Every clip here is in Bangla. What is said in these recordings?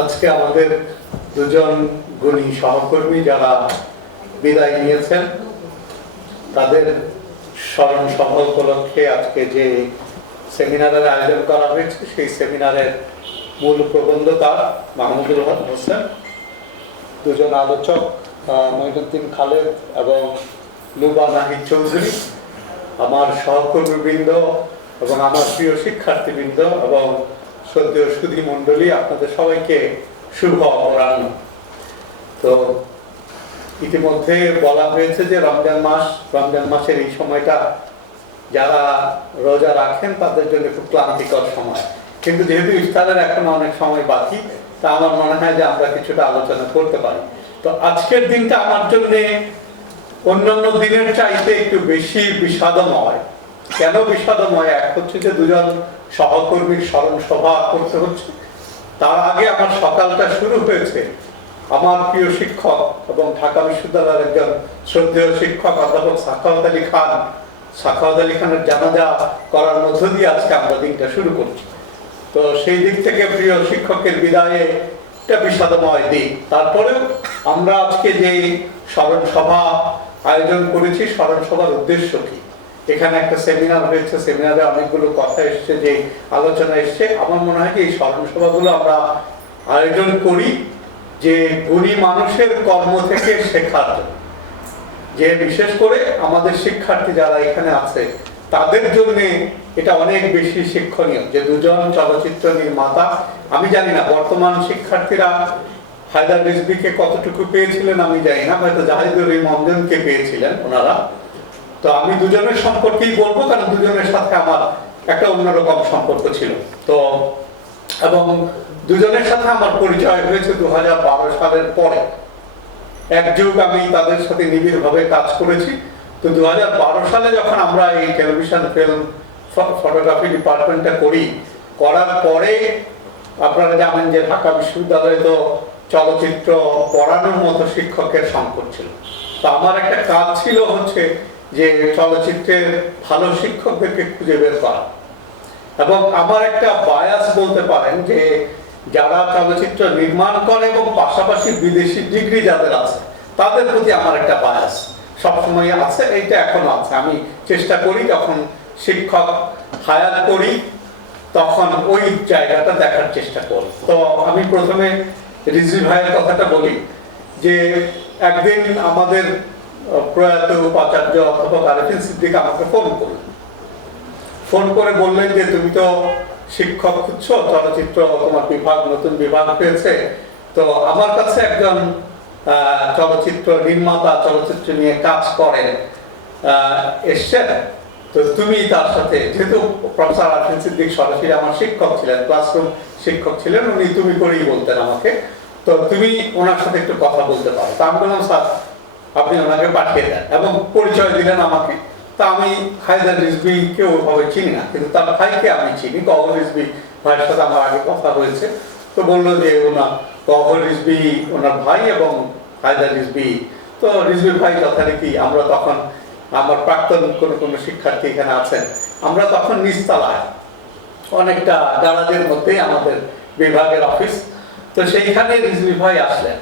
আজকে আমাদের দুজন গুণী সহকর্মী যারা বিদায় নিয়েছেন তাদের স্মরণ সভা উপলক্ষে আজকে যে সেমিনারের আয়োজন করা হয়েছে সেই সেমিনারের মূল প্রবন্ধতা মাহমুদুল হোসেন, দুজন আলোচক মঈনুদ্দিন খালেদ এবং লুবা নাহিদ চৌধুরী, আমার সহকর্মীবৃন্দ এবং আমার প্রিয় শিক্ষার্থীবৃন্দ এবং শ্রদ্ধেয় সুধী মণ্ডলী, আপনাদের সবাইকে শুভ অপরাহ্ন। তো ইতিমধ্যে বলা হয়েছে যে রমজান মাসের এই সময়টা যারা রোজা রাখেন তাদের জন্য খুব ক্লান্তিকর সময়, কিন্তু যেহেতু ইফতারের এখন অনেক সময় বাকি, তা আমার মনে হয় যে আমরা কিছুটা আলোচনা করতে পারি। তো আজকের দিনটা আমার জন্য অন্যান্য দিনের চাইতে একটু বেশি বিষাদময়। কেন বিষাদময়? এক হচ্ছে যে দুজন সহকর্মীর স্মরণ সভা করতে হচ্ছে, তার আগে আমার সকালটা শুরু হয়েছে আমার প্রিয় শিক্ষক এবং ঢাকা বিশ্ববিদ্যালয়ের একজন শ্রদ্ধেয় শিক্ষক অধ্যাপক সাখাওয়াত আলী খানের জানাজা করার মধ্য দিয়ে আজকে আমরা দিনটা শুরু করছি। তো সেই দিক থেকে প্রিয় শিক্ষকের বিদায়ে একটা বিষাদময় দিন। তারপরেও আমরা আজকে যে স্মরণ সভা আয়োজন করেছি, স্মরণ সভার উদ্দেশ্য কি? এখানে একটা সেমিনার হয়েছে, সেমিনারে অনেকগুলো কথা এসছে, যে আলোচনা এসছে। আমার মনে হয় যে এই স্মরণ সভাগুলো আমরা আয়োজন করি যে গুণী মানুষের কর্ম থেকে শেখার জন্য, যে বিশেষ করে আমাদের শিক্ষার্থী যারা এখানে আছে তাদের জন্য এটা অনেক বেশি শিক্ষণীয় যে দুজন চলচ্চিত্র নির্মাতা। আমি জানি না বর্তমান শিক্ষার্থীরা হায়দার রিজভীকে কতটুকু পেয়েছিলেন আমি জানি না, হয়তো জাহিদুর রহমানকে পেয়েছিলেন ওনারা। তো আমি দুজনের সম্পর্কেই বলবো, কারণ দুজনের সাথে আমার একটা অন্যরকম সম্পর্ক ছিল। তো এবং দুজনের সাথে আমার পরিচয় হয়েছে 2012 সালের পরে। এক যুগ আমি তাদের সাথে নিবিড়ভাবে কাজ করেছি। তো 2012 সালে যখন আমরা এই টেলিভিশন ফিল্ম ফটোগ্রাফি ডিপার্টমেন্টটা করার পরে আপনারা জানেন যে ঢাকা বিশ্ববিদ্যালয়ে তো চলচ্চিত্র পড়ানোর মতো শিক্ষকের সংকট ছিল। তো আমার একটা কাজ ছিল হচ্ছে যে চলচ্চিত্রের ভালো শিক্ষকদেরকে খুঁজে বের করা, এবং আমার একটা বায়াস বলতে পারেন যে যারা চলচ্চিত্র নির্মাণ করে এবং পাশাপাশি বিদেশি ডিগ্রি যাদের আছে তাদের প্রতি আমার একটা বায়াস সবসময় আছে, এইটা এখনো আছে। আমি চেষ্টা করি যখন শিক্ষক হায়ার করি তখন ওই জায়গাটা দেখার চেষ্টা করি। তো আমি প্রথমে রিজভী ভাইয়ের কথাটা বলি যে একদিন আমাদের প্রয়াত উপাচার্য অধ্যাপক আরিফিন সিদ্দিক আমাকে ফোন করে বললেন যে তুমি তো শিক্ষক খুঁজছো, চলচ্চিত্র তোমার বিভাগ নতুন বিভাগ পেয়েছে, তো আমার কাছে একজন চলচ্চিত্র নির্মাতা চলচ্চিত্র নিয়ে কাজ করেন এসছেন, তো তুমি তার সাথে, যেহেতু প্রফেসর আরিফিন সিদ্দিক সরাসরি আমার শিক্ষক ছিলেন, ক্লাসরুম শিক্ষক ছিলেন, উনি তুমি করেই বলতেন আমাকে, তো তুমি ওনার সাথে একটু কথা বলতে পারো। তা আমি বললাম স্যার আপনি ওনাকে পাঠিয়ে দেন, এবং পরিচয় দিলেন আমাকে। তা আমি হায়দার রিজভীকে ওইভাবে চিনি না, কিন্তু তার ভাইকে আমি চিনি, গওহর রিজভী ভাইয়ের সাথে আমার আগে কথা হয়েছে। তো বললো যে গওহর রিজভী ওনার ভাই এবং হায়দার রিজভী। তো রিজভী ভাই যথারীতি, আমরা তখন আমার প্রাক্তন কোনো শিক্ষার্থী এখানে আছেন, আমরা তখন নিচতলায় অনেকটা গারাজের মধ্যেই আমাদের বিভাগের অফিস। তো সেইখানে রিজভী ভাই আসলেন।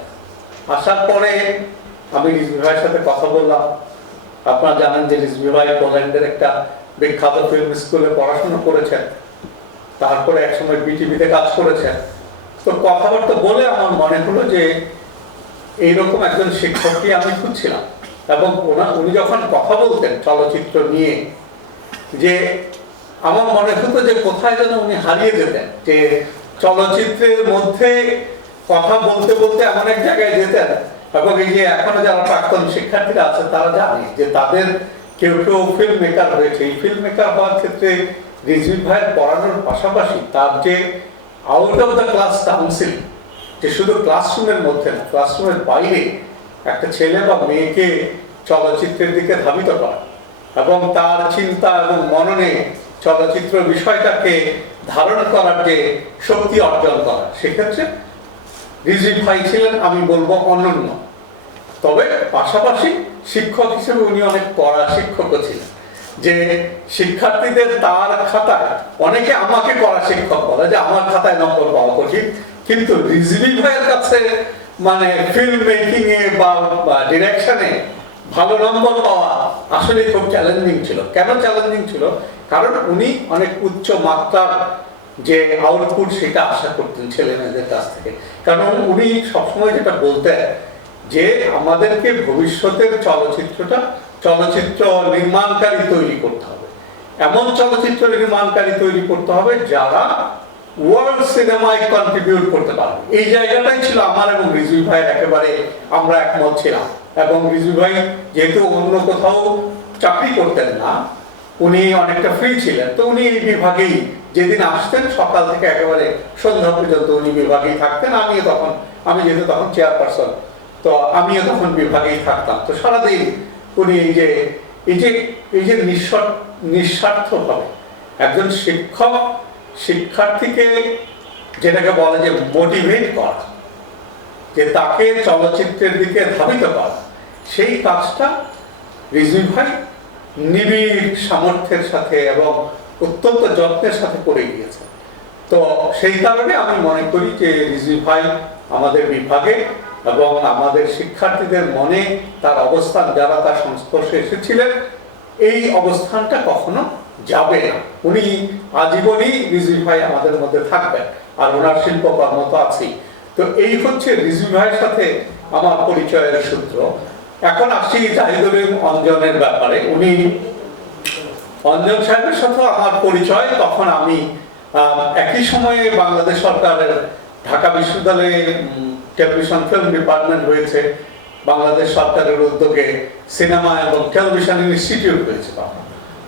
আসার পরে আমি রিজভী ভাইয়ের সাথে কথা বললাম। আপনারা জানেন যে রিজভী ভাই পোল্যান্ডের একটা বিখ্যাত ফিল্ম স্কুলে পড়াশোনা করেছেন, তারপরে একসময় বিটিভিতে কাজ করেছেন। তো কথাবার্তা বলে আমার মনে হলো যে এইরকম একজন শিক্ষককে আমি খুঁজছিলাম, এবং উনি যখন কথা বলতেন চলচ্চিত্র নিয়ে, যে আমার মনে হতো যে কোথায় যেন উনি হারিয়ে যেতেন, যে চলচ্চিত্রের মধ্যে কথা বলতে বলতে এমন এক জায়গায় যেতেন। এবং এই যে এখনো যারা প্রাক্তন শিক্ষার্থীরা আছে তারা জানে যে তাদের কেউ ফিল্ম মেকার হয়েছে। এই ফিল্ম মেকার হওয়ার ক্ষেত্রে রিজভী ভাইয়ের পড়ানোর পাশাপাশি তার যে out of the class council, যে শুধু ক্লাসরুমের মধ্যে না, ক্লাসরুমের বাইরে একটা ছেলে বা মেয়েকে চলচ্চিত্রের দিকে ধাবিত করা, এবং তার চিন্তা এবং মননে চলচ্চিত্র বিষয়টাকে ধারণ করার যে শক্তি অর্জন করা, সেক্ষেত্রে রিজভী ভাই ছিলেন আমি বলবো অনন্য। তবে পাশাপাশি শিক্ষক হিসেবে উনি অনেক কড়া শিক্ষকও ছিলেন, যে শিক্ষার্থীদের তার খাতায়, অনেকে আমাকে কড়া শিক্ষক বলে যে আমার খাতায় নম্বর পাওয়া কঠিন, কিন্তু রিজভী ভাইয়ের কাছে মানে ফিল্ম মেকিং এ বা ডিরেকশনে ভালো নম্বর পাওয়া আসলে খুব চ্যালেঞ্জিং ছিল। কেন চ্যালেঞ্জিং ছিল? কারণ উনি অনেক উচ্চ মাত্রার যে আউটপুট সেটা আশা করতেন ছেলে মেয়েদের কাছ থেকে। কারণ উনি সবসময় যেটা বলতেন যে আমাদেরকে ভবিষ্যতের চলচ্চিত্র নির্মাণকারী তৈরি করতে হবে, এমন চলচ্চিত্র নির্মাণকারী তৈরি করতে হবে যারা ওয়ার্ল্ড সিনেমায় কন্ট্রিবিউট করতে পারবে। এই জায়গাটাই ছিল আমার এবং রিজভী ভাইয়ের একেবারে আমরা একমত ছিলাম। এবং রিজভী ভাই যেহেতু অন্য কোথাও চাকরি করতেন না, উনি অনেকটা ফ্রি ছিলেন, তো উনি এই বিভাগেই যেদিন আসতেন সকাল থেকে একেবারে সন্ধ্যা পর্যন্ত উনি বিভাগেই থাকতেন। আমি যেহেতু তখন চেয়ারপারসন, তো আমিও তখন বিভাগেই থাকতাম। তো সারাদিন উনি এই যে নিঃস্বার্থভাবে একজন শিক্ষক শিক্ষার্থীকে যেটাকে বলে যে মোটিভেট করা, যে তাকে চলচ্চিত্রের দিকে ধাবিত করা, সেই কাজটা রিজভী ভাই নিবিড় সামর্থ্যের সাথে এবং অত্যন্ত যত্নের সাথে করে গিয়েছেন। তো সেই কারণে আমি মনে করি যে রিজভী ভাই আমাদের বিভাগে এবং আমাদের শিক্ষার্থীদের মনে তার অবস্থান, যারা তার সংস্পর্শে এসেছিলেন, এই অবস্থানটা কখনো যাবে না। উনি আজীবনই রিজভী ভাই আমাদের মধ্যে থাকবেন, আর ওনার শিল্পকর্ম তো আছেই। তো এই হচ্ছে রিজভী ভাইয়ের সাথে আমার পরিচয়ের সূত্র। এখন আসি জাহিদুল অঞ্জনের ব্যাপারে। উনি অঞ্জন সাহেবের সাথে আমার পরিচয় তখন আমি একই সময়ে বাংলাদেশ সরকারের ঢাকা বিশ্ববিদ্যালয়ে টেলিভিশন ফিল্ম ডিপার্টমেন্ট হয়েছে, বাংলাদেশ সরকারের উদ্যোগে সিনেমা এবং টেলিভিশন ইনস্টিটিউট হয়েছে তখন।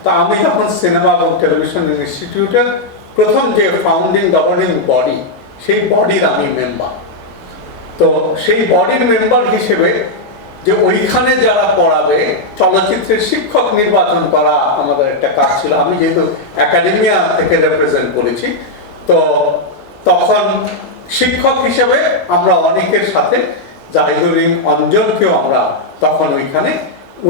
তো আমি তখন সিনেমা এবং টেলিভিশন ইনস্টিটিউটের প্রথম যে ফাউন্ডিং গভর্নিং বডি, সেই বডির আমি মেম্বার। তো সেই বডির মেম্বার হিসেবে যে ওইখানে যারা পড়াবে, চলচ্চিত্রের শিক্ষক নির্বাচন করা আমাদের একটা কাজ ছিল। আমি যেহেতু একাডেমিয়া থেকে রিপ্রেজেন্ট করেছি, তো তখন শিক্ষক হিসেবে আমরা অনেকের সাথে জাহিদুল অঞ্জনকেও আমরা তখন ওইখানে,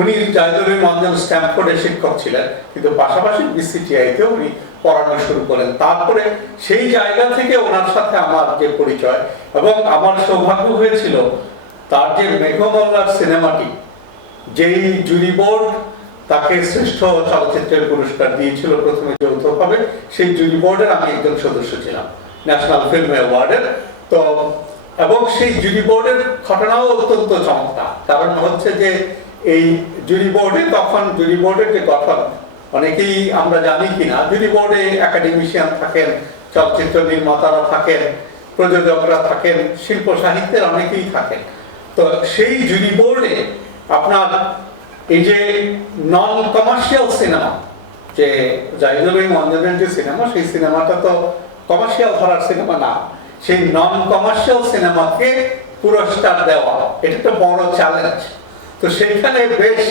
উনি জাহিদুল অঞ্জন স্ট্যামফোর্ডের শিক্ষক ছিলেন, কিন্তু পাশাপাশি বিসিটিআইতেও উনি পড়ানো শুরু করেন। তারপরে সেই জায়গা থেকে ওনার সাথে আমার যে পরিচয়, এবং আমার সৌভাগ্য হয়েছিল তার যে মেঘমল্লার সিনেমাটি, যেই জুরি বোর্ড তাকে শ্রেষ্ঠ চলচ্চিত্রের পুরস্কার দিয়েছিল প্রথমে যৌথভাবে, সেই জুরি বোর্ডের আমি একজন সদস্য ছিলাম, ন্যাশনাল ফিল্ম অ্যাওয়ার্ডের। তো এবং সেই জুরি বোর্ডের ঘটনাও অত্যন্ত চমৎকার। কারণ হচ্ছে যে এই জুরি বোর্ডে তখন জুরি বোর্ডের যে গঠন, অনেকেই আমরা জানি কিনা, জুরি বোর্ডে একাডেমিশিয়ান থাকেন, চলচ্চিত্র নির্মাতারা থাকেন, প্রযোজকরা থাকেন, শিল্প সাহিত্যের অনেকেই থাকেন। তো সেই জুরি বোর্ডে আপনার এই যে নন কমার্শিয়াল সিনেমা, যে জাহিদুল অঞ্জনের যে সিনেমা, সেই সিনেমাটা তো কমার্শিয়াল ধরার সিনেমা না, সেই নন কমার্শিয়াল সিনেমাকে পুরস্কার দেওয়া, এটা একটা বড় চ্যালেঞ্জ। তো সেইখানে বেশ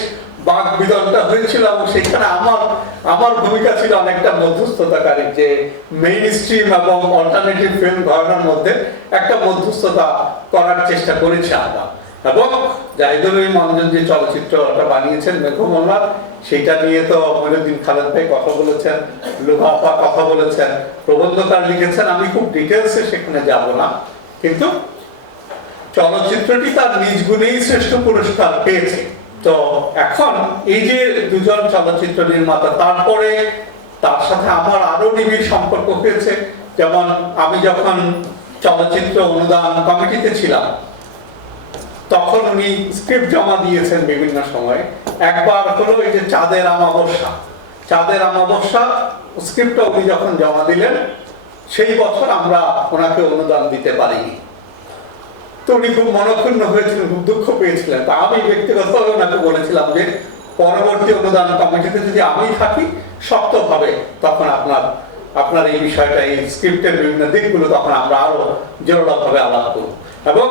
বাক বিতণ্ডা হয়েছিল, এবং সেইখানে আমার ভূমিকা ছিল অনেকটা মধ্যস্থতাকারী, যে মেইন স্ট্রিম এবং অল্টারনেটিভ ফিল্ম ঘরানার মধ্যে একটা মধ্যস্থতা করার চেষ্টা করেছি আমরা। এবং জাহিদুল অঞ্জন যে চলচ্চিত্রটা বানিয়েছেন মেঘমল্লা, সেটা নিয়ে তো মঈনুদ্দিন খালেদ ভাই কথা বলেছেন, লুভা আপা কথা বলেছেন, প্রবন্ধকার লিখেছেন, আমি খুব ডিটেলসে সেখানে যাব না। কিন্তু চলচ্চিত্রটি তার নিজ গুণেই শ্রেষ্ঠ পুরস্কার পেয়েছে। তো এখন এই যে দুজন চলচ্চিত্র নির্মাতা, তারপরে তার সাথে আমার আরো নিবিড় সম্পর্ক হয়েছে। যেমন আমি যখন চলচ্চিত্র অনুদান কমিটিতে ছিলাম, তখন উনি স্ক্রিপ্ট জমা দিয়েছেন বিভিন্ন সময়ে। একবার হলো এই যে চাঁদের আমাবস্যা স্ক্রিপ্টটা উনি যখন জমা দিলেন, সেই বছর আমরা ওনাকে অনুদান দিতে পারিনি। তো উনি খুব মনক্ষুণ্ণ হয়েছিলেন, খুব দুঃখ পেয়েছিলেন। তা আমি ব্যক্তিগতভাবে ওনাকে বলেছিলাম যে পরবর্তী অনুদান কমিটিতে যদি আমি থাকি শক্তভাবে, তখন আপনার এই বিষয়টা, এই স্ক্রিপ্টের বিভিন্ন দিকগুলো তখন আমরা আরো জোরালোভাবে আলাপ করব। এবং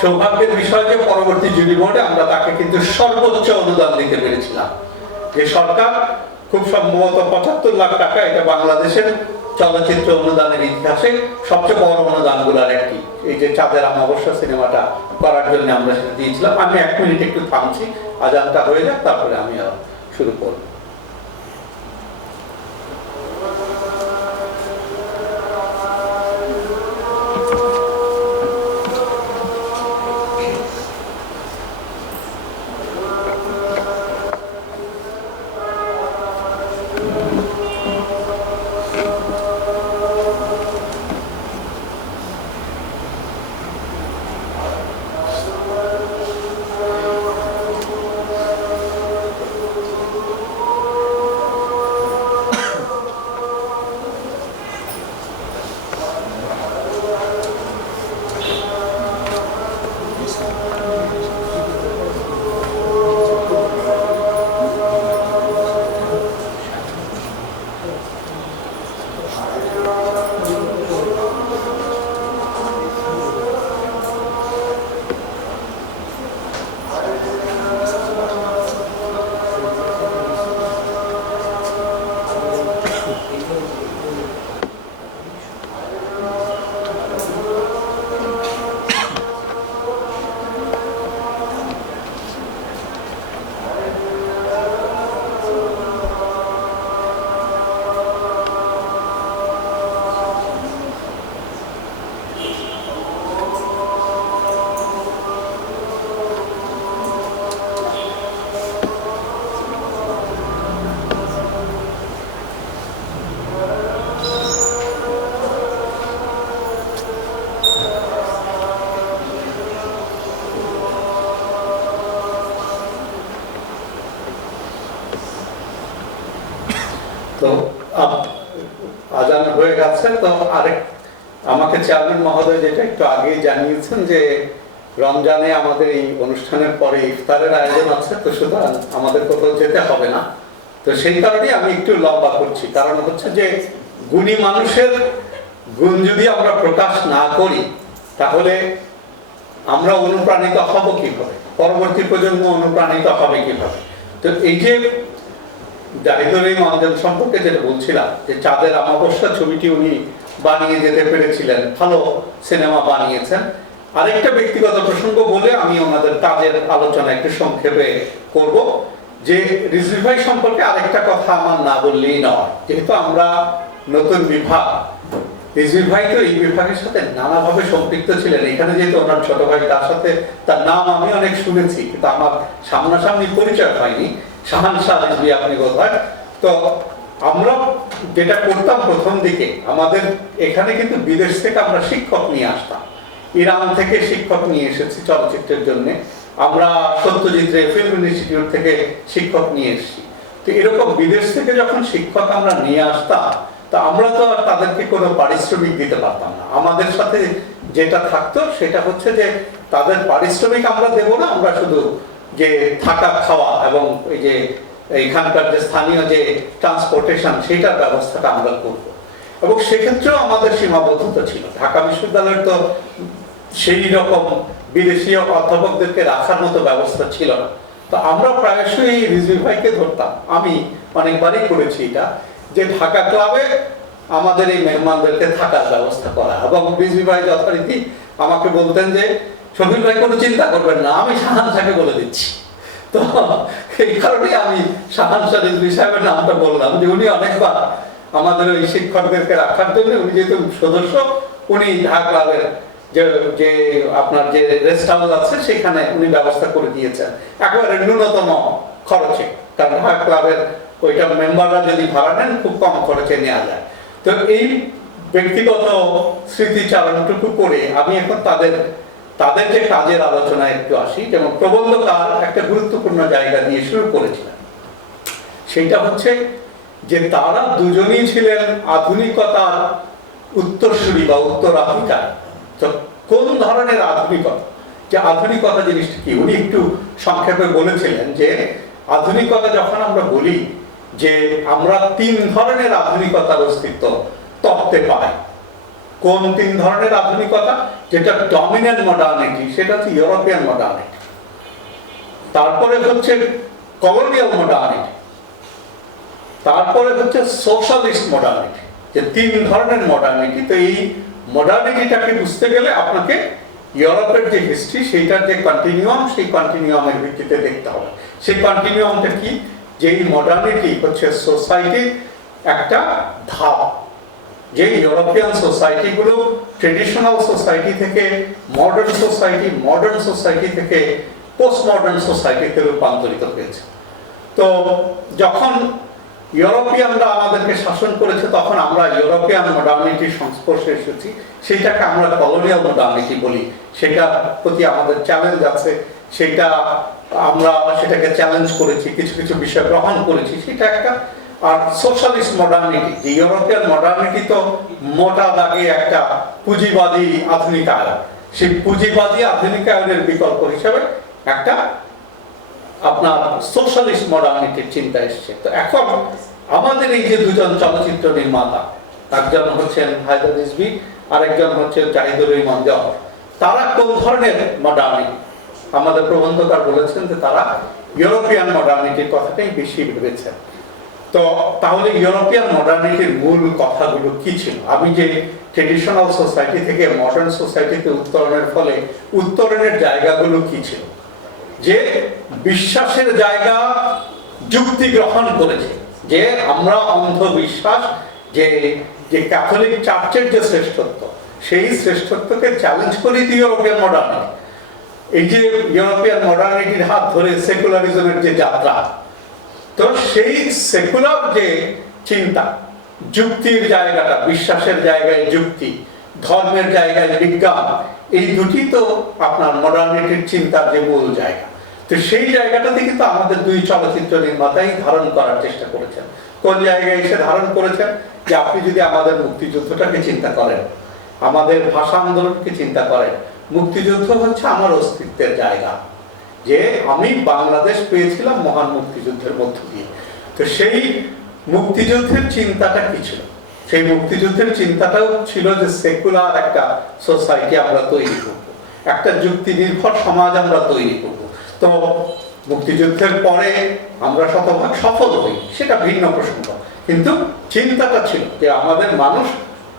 সৌভাগ্যের বিষয় যে পরবর্তী জুরি বোর্ডে আমরা তাকে কিন্তু সর্বোচ্চ অনুদান দিতে পেরেছিলাম। যে সরকার খুব সম্ভবত ৭৫ লাখ টাকা, এটা বাংলাদেশের চলচ্চিত্র অনুদানের ইতিহাসে সবচেয়ে বড় অনুদানগুলোর একটি, এই যে চাঁদের আমাবস্যা সিনেমাটা করার জন্য আমরা সেটা দিয়েছিলাম। আমি 1 মিনিট একটু থামছি, আজানটা হয়ে যাক, তারপরে আমি শুরু করব। তো আজান হয়ে গেছে। তো আরেক আমাকে চেয়ারম্যান মহোদয় যেটা একটু আগেই জানিয়েছেন যে রমজানে আমাদের এই অনুষ্ঠানের পরে ইফতারের আয়োজন আছে, তো সুতরাং আমাদের কোথাও যেতে হবে না। তো সেই কারণে আমি একটু লম্বা করছি, কারণ হচ্ছে যে গুণী মানুষের গুণ যদি আমরা প্রকাশ না করি তাহলে আমরা অনুপ্রাণিত হব কিভাবে, পরবর্তী প্রজন্ম অনুপ্রাণিত হবে কিভাবে। তো এই যে জাহিদুর রহিম আমজাদ সম্পর্কে যেটা বলছিলাম, যে চাঁদের অমাবস্যা ছবিটি উনি বানিয়ে যেতে পেরেছিলেন, ভালো সিনেমা বানিয়েছেন। আরেকটা ব্যক্তিগত প্রসঙ্গ বলে আমি ওনাদের কাজের আলোচনা একটু সংক্ষেপে করব, যে রিজভী ভাই সম্পর্কে আরেকটা কথা আমার না বললেই নয়। যেহেতু আমরা নতুন বিভাগ, রিজভী ভাই তো এই বিভাগের সাথে নানাভাবে সম্পৃক্ত ছিলেন। এখানে যেহেতু ওনার ছোট ভাই, তার সাথে তার নাম আমি অনেক শুনেছি, কিন্তু আমার সামনাসামনি পরিচয় হয়নি। শাহান শাহ রিজভী আপনি বোধহয়। তো আমরা যেটা করতাম প্রথম দিকে, আমাদের এখানে কিন্তু বিদেশ থেকে আমরা শিক্ষক নিয়ে আসতাম। ইরান থেকে শিক্ষক নিয়ে এসেছি চলচ্চিত্রের জন্য, আমরা সত্যজিৎ রে ফিল্ম ইনস্টিটিউট থেকে শিক্ষক নিয়ে এসেছি। তো এরকম বিদেশ থেকে যখন শিক্ষক আমরা নিয়ে আসতাম, তা আমরা তো আর তাদেরকে কোনো পারিশ্রমিক দিতে পারতাম না। আমাদের সাথে যেটা থাকতো সেটা হচ্ছে যে তাদের পারিশ্রমিক আমরা দেব না, আমরা শুধু যে থাকা খাওয়া এবং এই যে এইখানকার যে স্থানীয় যে ট্রান্সপোর্টেশন সেটার ব্যবস্থাটা আমরা করব। এবং সেক্ষেত্রেও আমাদের সীমাবদ্ধতা ছিল। ঢাকা বিশ্ববিদ্যালয়ের তো সেই রকম বিদেশি অধ্যাপকদেরকে রাখার মতো ব্যবস্থা ছিল না। তো আমরা প্রায়শই রিজভী ভাইকে ধরতাম, আমি অনেকবারই করেছি এটা, যে ঢাকা ক্লাবে আমাদের এই মেহমানদেরকে থাকার ব্যবস্থা করা। এবং রিজভী ভাই যথারীতি আমাকে বলতেন যে শফিক ভাই কোনো চিন্তা করবেন না, আমি শাহান শাহকে বলে দিচ্ছি। তো এই কারণে আমি শাহান শাহ রিজভী সাহেবের নামটা বললাম, যে উনি অনেকবার আমাদের ওই শিক্ষকদেরকে রাখার জন্য, উনি যেহেতু সদস্য, উনি ঢাকা ক্লাবের যে আপনার যে রেস্ট হাউস আছে সেখানে উনি ব্যবস্থা করে দিয়েছেন একেবারে ন্যূনতম খরচে। কারণ ঢাকা ক্লাবের ওইটা মেম্বাররা যদি ভাড়া নেন খুব কম খরচে নেওয়া যায়। তো এই ব্যক্তিগত স্মৃতিচারণটুকু করে আমি এখন তাদের যে কাজের আলোচনায় একটু আসি। যেমন প্রবন্ধকার একটা গুরুত্বপূর্ণ জায়গা দিয়ে শুরু করেছিলেন, সেইটা হচ্ছে যে তারা দুজনেই ছিলেন আধুনিকতার উত্তরসূরি বা উত্তরাধিকার। তো কোন ধরনের আধুনিকতা, যে আধুনিকতা জিনিসটা কি, উনি একটু সংক্ষেপে বলেছিলেন যে আধুনিকতা যখন আমরা বলি, যে আমরা তিন ধরনের আধুনিকতার অস্তিত্ব তত্ত্বে পাই। কোন তিন ধরনের আধুনিকতা? যেটা ডমিনেন্ট মডার্নিটি, সেটা হচ্ছে ইউরোপিয়ান মডার্নিটি। তারপরে হচ্ছে কলোনিয়াল মডার্নিটি, তারপরে হচ্ছে সোশ্যালিস্ট মডার্নিটি। যে তিন ধরনের মডার্নিটি। তো এই মডার্নিটিটাকে বুঝতে গেলে আপনাকে ইউরোপের যে হিস্ট্রি, সেইটার যে কন্টিনিউয়াম, সেই কন্টিনিউয়ামের ভিত্তিতে দেখতে হবে। সেই কন্টিনিউয়ামটা কি? যে এই মডার্নিটি হচ্ছে সোসাইটির একটা ধাপ। যে ইউরোপিয়ান সোসাইটিগুলো ট্রেডিশনাল সোসাইটি থেকে মডার্ন সোসাইটি, মডার্ন সোসাইটি থেকে পোস্ট মডার্ন সোসাইটিতে রূপান্তরিত হয়েছে। তো যখন ইউরোপিয়ানরা আমাদেরকে শাসন করেছে, তখন আমরা ইউরোপিয়ান মডার্নিটির সংস্পর্শে এসেছি। সেইটাকে আমরা কলোনিয়াল মডার্নিটি বলি। সেটার প্রতি আমাদের চ্যালেঞ্জ আছে, সেটা আমরা সেটাকে চ্যালেঞ্জ করেছি, কিছু কিছু বিষয় গ্রহণ করেছি, সেটা একটা। আর সোশ্যালিস্ট মডার্নিটি, যে ইউরোপিয়ান মডার্নিটি তো মোটা দাগে একটা পুঁজিবাদী আধুনিকায়ন। সেই পুঁজিবাদী আধুনিকায়নের বিকল্প হিসেবে একটা আপনার সোশ্যালিস্ট মডার্নিটির চিন্তা এসছে। তো এখন আমাদের এই যে দুজন চলচ্চিত্র নির্মাতা, একজন হচ্ছেন হায়দার রিজভী, আরেকজন হচ্ছে জাহিদুর রহিম আমজাদ, তারা কোন ধরনের মডার্নিটি? আমাদের প্রবন্ধকার বলেছেন যে তারা ইউরোপিয়ান মডার্নিটির কথাটাই বেশি ভেবেছেন। তো তাহলে ইউরোপিয়ান মডার্নিটির মূল কথাগুলো কি ছিল? আমি যে ট্রেডিশনাল সোসাইটি থেকে মডার্ন সোসাইটিতে উত্তরণের ফলে উত্তরণের জায়গাগুলো কি ছিল? যে বিশ্বাসের জায়গা যুক্তি গ্রহণ করেছে, যে আমরা অন্ধবিশ্বাস, যে যে ক্যাথলিক চার্চের যে শ্রেষ্ঠত্ব, সেই শ্রেষ্ঠত্বকে চ্যালেঞ্জ করি ইউরোপিয়ান মডার্নিটি। এই যে ইউরোপিয়ান মডার্নিটির হাত ধরে সেকুলারিজমের যে যাত্রা, তো সেই সেকুলার যে চিন্তা, যুক্তির জায়গাটা, বিশ্বাসের জায়গায় যুক্তি, ধর্মের জায়গায় বিজ্ঞান, এই দুটি তো আপনার মডার্নিটির চিন্তার যে মূল জায়গা। তো সেই জায়গাটাতে কিন্তু আমাদের দুই চলচ্চিত্র নির্মাতাই ধারণ করার চেষ্টা করেছেন। কোন জায়গায় এসে ধারণ করেছেন যে আপনি যদি আমাদের মুক্তিযুদ্ধটাকে চিন্তা করেন, আমাদের ভাষা আন্দোলনকে চিন্তা করেন, মুক্তিযুদ্ধ হচ্ছে আমার অস্তিত্বের জায়গা, যে আমি বাংলাদেশ পেয়েছিলাম মহান মুক্তিযুদ্ধের মধ্য দিয়ে। তো সেই মুক্তিযুদ্ধের চিন্তাটা কি ছিল? সেই মুক্তিযুদ্ধের চিন্তাটাও ছিল যে সেকুলার একটা সোসাইটি আমরা তৈরি করব, একটা যুক্তি নির্ভর সমাজ আমরা তৈরি করব। তো মুক্তিযুদ্ধের পরে আমরা শতভাগ সফল হই, সেটা ভিন্ন প্রসঙ্গ, কিন্তু চিন্তাটা ছিল যে আমাদের মানুষ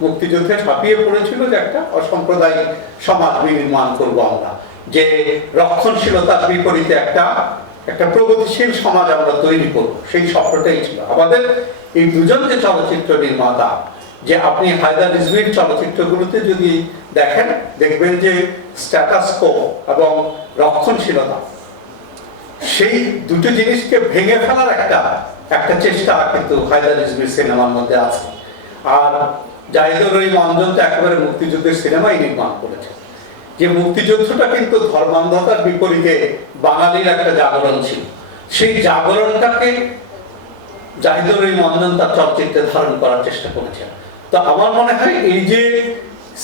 মুক্তিযুদ্ধে ঝাঁপিয়ে পড়েছিল যে একটা অসাম্প্রদায়িক সমাজ নির্মাণ করব আমরা, যে রক্ষণশীলতার বিপরীতে একটা প্রগতিশীল সমাজ আমরা তৈরি করব, সেই স্বপ্নটাই ছিল আমাদের। এই দুজন যে চলচ্চিত্র নির্মাতা, যে আপনি হায়দার রিজভীর চলচ্চিত্রগুলোতে যদি দেখেন, দেখবেন যে স্ট্যাটাস কো এবং রক্ষণশীলতা, সেই দুটো জিনিসকে ভেঙে ফেলার একটা চেষ্টা কিন্তু হায়দার রিজভীর সিনেমার মধ্যে আছে। আর জাহিদুর রহিম অঞ্জন তো একেবারে মুক্তিযুদ্ধের সিনেমাই নির্মাণ করেছে, যে মুক্তিযুদ্ধটা কিন্তু ধর্মান্ধতার বিপরীতে বাঙালির একটা জাগরণ ছিল। সেই জাগরণটাকে জাহিদুর রহিম অঞ্জন তার চলচ্চিত্রে ধারণ করার চেষ্টা করেছেন। তো আমার মনে হয় এই যে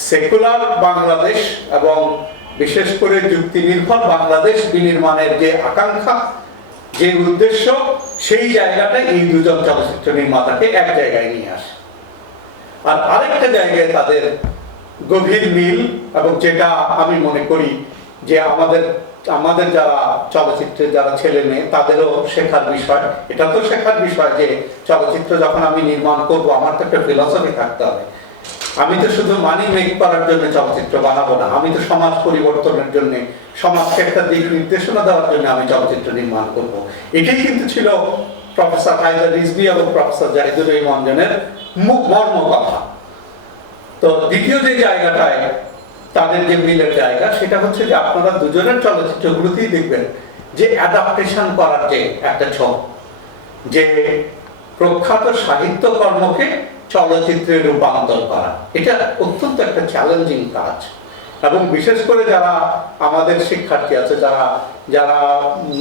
সেকুলার বাংলাদেশ এবং বিশেষ করে যুক্তি নির্ভর বাংলাদেশ বিনির্মাণের যে আকাঙ্ক্ষা, যে উদ্দেশ্য, সেই জায়গাটা এই দুজন চলচ্চিত্র নির্মাতাকে এক জায়গায় নিয়ে আসে। আর আরেকটা জায়গায় তাদের গভীর মিল, এবং যেটা আমি মনে করি যে আমাদের যারা চলচ্চিত্রে যারা ছেলে মেয়ে তাদেরও শেখার বিষয়। এটা তো শেখার বিষয় যে চলচ্চিত্র যখন আমি নির্মাণ করব, আমার তো একটা ফিলসফি থাকতে হবে। আমি তো শুধু মানি মেক করার জন্য চলচ্চিত্র বানাবো না, আমি তো সমাজ পরিবর্তনের জন্য, সমাজকে একটা দিক নির্দেশনা দেওয়ার জন্য আমি চলচ্চিত্র নির্মাণ করব। এটাই কিন্তু ছিল প্রফেসর হায়দার রিজভী এবং প্রফেসর জাহিদুর রহিম অঞ্জনের মর্ম কথা। তো দ্বিতীয় যে জায়গাটায় তাদের যে মিলের জায়গা, সেটা হচ্ছে যে আপনারা দুজনের চলচ্চিত্রগুলোতেই দেখবেন যে অ্যাডাপ্টেশন করার যে একটা ছক, যে প্রখ্যাত সাহিত্য কর্মকে চলচ্চিত্রে রূপান্তর করা, এটা অত্যন্ত একটা চ্যালেঞ্জিং কাজ। এবং বিশেষ করে যারা আমাদের শিক্ষার্থী আছে, যারা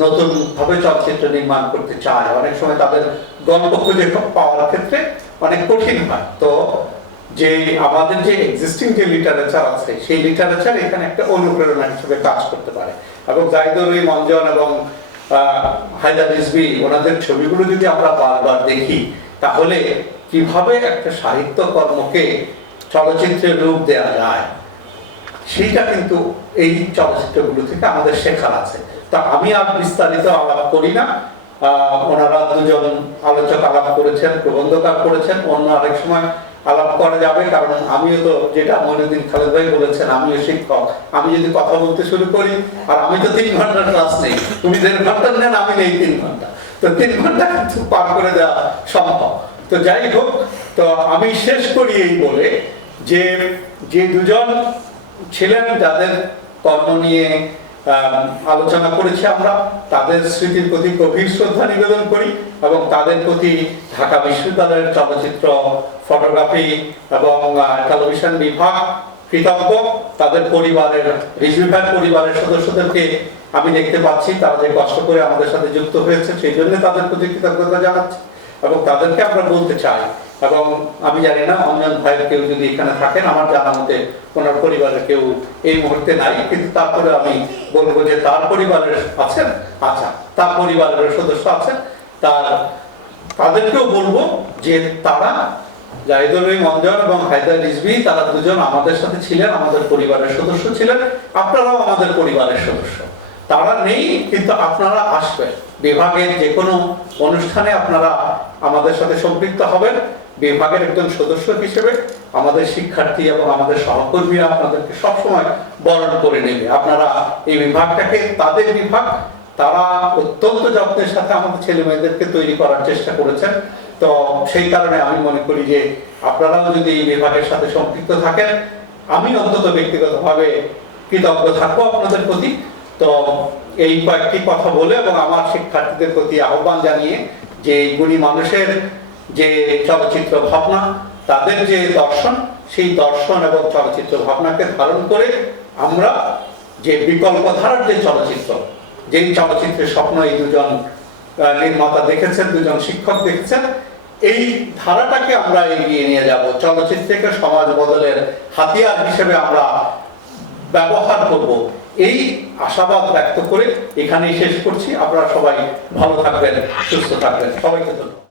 নতুন ভাবে চলচ্চিত্র নির্মাণ করতে চায়, অনেক সময় তাদের গল্প খুঁজে পাওয়ার ক্ষেত্রে অনেক কঠিন হয়। তো যে আমাদের যে এক্সিস্টিং যে লিটারেচার আছে, সেই লিটারেচার এখানে একটা অনুপ্রেরণা হিসেবে কাজ করতে পারে। এবং জাহিদুর রহিম অঞ্জন এবং হায়দার রিজভী, ওনাদের ছবিগুলো যদি আমরা বারবার দেখি, তাহলে কিভাবে একটা সাহিত্য কর্মকে চলচ্চিত্রের রূপ দেওয়া যায়, সেইটা কিন্তু এই চলচ্চিত্রগুলো থেকে আমাদের শেখার আছে। তা আমি আর বিস্তারিত আলাপ করি না, ওনারা দুজন আলোচক আলাপ করেছেন, প্রবন্ধকার করেছেন, অন্য আরেক সময় আলাপ করা যাবে। কারণ আমিও তো, যেটা মইনুদ্দিন খালেদ ভাই বলেছেন, আমিও শিক্ষক, আমি যদি কথা বলতে শুরু করি, আর আমি তো 3 ঘন্টার ক্লাস নেই, তুমি 1.5 ঘন্টা নেন, আমি নেই 3 ঘন্টা, তো 3 ঘন্টা কিন্তু পার করে দেওয়া সম্ভব। তো যাই হোক, তো আমি শেষ করি এই বলে যে দুজন ছিলেন যাদের কর্ম নিয়ে আলোচনা করেছি আমরা, তাদের স্মৃতির প্রতি গভীর শ্রদ্ধা নিবেদন করি এবং তাদের প্রতি ঢাকা বিশ্ববিদ্যালয়ের চলচ্চিত্র, ফটোগ্রাফি এবং টেলিভিশন বিভাগ কৃতজ্ঞ। তাদের পরিবারের, রিজভী ভাইয়ের পরিবারের সদস্যদেরকে আমি দেখতে পাচ্ছি, তারা যে কষ্ট করে আমাদের সাথে যুক্ত হয়েছে, সেই জন্য তাদের প্রতি কৃতজ্ঞতা জানাচ্ছি এবং তাদেরকে আমরা বলতে চাই। এবং আমি জানি না অঞ্জন ভাইয়ের কেউ যদি এখানে থাকেন, আমার জানা মতে ওনার পরিবারের কেউ এই মুহূর্তে নাই, কিন্তু তারপরে আমি বলবো যে তার পরিবারের আছেন, আচ্ছা, তার পরিবারের সদস্য আছেন, তাদেরকেও বলবো যে তারা, জাহিদুর রহিম অঞ্জন এবং হায়দার রিজভী, তারা দুজন আমাদের সাথে ছিলেন, আমাদের পরিবারের সদস্য ছিলেন। আপনারাও আমাদের পরিবারের সদস্য। তারা নেই, কিন্তু আপনারা আসবেন, বিভাগের যে কোনো অনুষ্ঠানে আপনারা আমাদের সাথে সম্পৃক্ত হবেন। বিভাগের একজন সদস্য হিসেবে আমাদের শিক্ষার্থী এবং আমাদের সহকর্মীরা আপনাদেরকে সবসময় বরণ করে নেবে। আপনারা এই বিভাগটাকে তাদের বিভাগ, তারা অত্যন্ত যত্নের সাথে আমাদের ছেলে মেয়েদেরকে তৈরি করার চেষ্টা করেছেন। তো সেই কারণে আমি মনে করি যে আপনারাও যদি এই বিভাগের সাথে সম্পৃক্ত থাকেন, আমি অন্তত ব্যক্তিগতভাবে কৃতজ্ঞ থাকবো আপনাদের প্রতি। তো এই কয়েকটি কথা বলে এবং আমার শিক্ষার্থীদের প্রতি আহ্বান জানিয়ে যে গুণী মানুষের যে চলচ্চিত্র ভাবনা, তাদের যে দর্শন, সেই দর্শন এবং চলচ্চিত্র ভাবনাকে ধারণ করে আমরা যে বিকল্প ধারার যে চলচ্চিত্র, যেই চলচ্চিত্রের স্বপ্ন এই দুজন নির্মাতা দেখেছেন, দুজন শিক্ষক দেখেছেন, এই ধারাটাকে আমরা এগিয়ে নিয়ে যাব। চলচ্চিত্রকে সমাজ বদলের হাতিয়ার হিসেবে আমরা ব্যবহার করব, এই আশাবাদ ব্যক্ত করে এখানেই শেষ করছি। আপনারা সবাই ভালো থাকবেন, সুস্থ থাকবেন। সবাইকে ধন্যবাদ।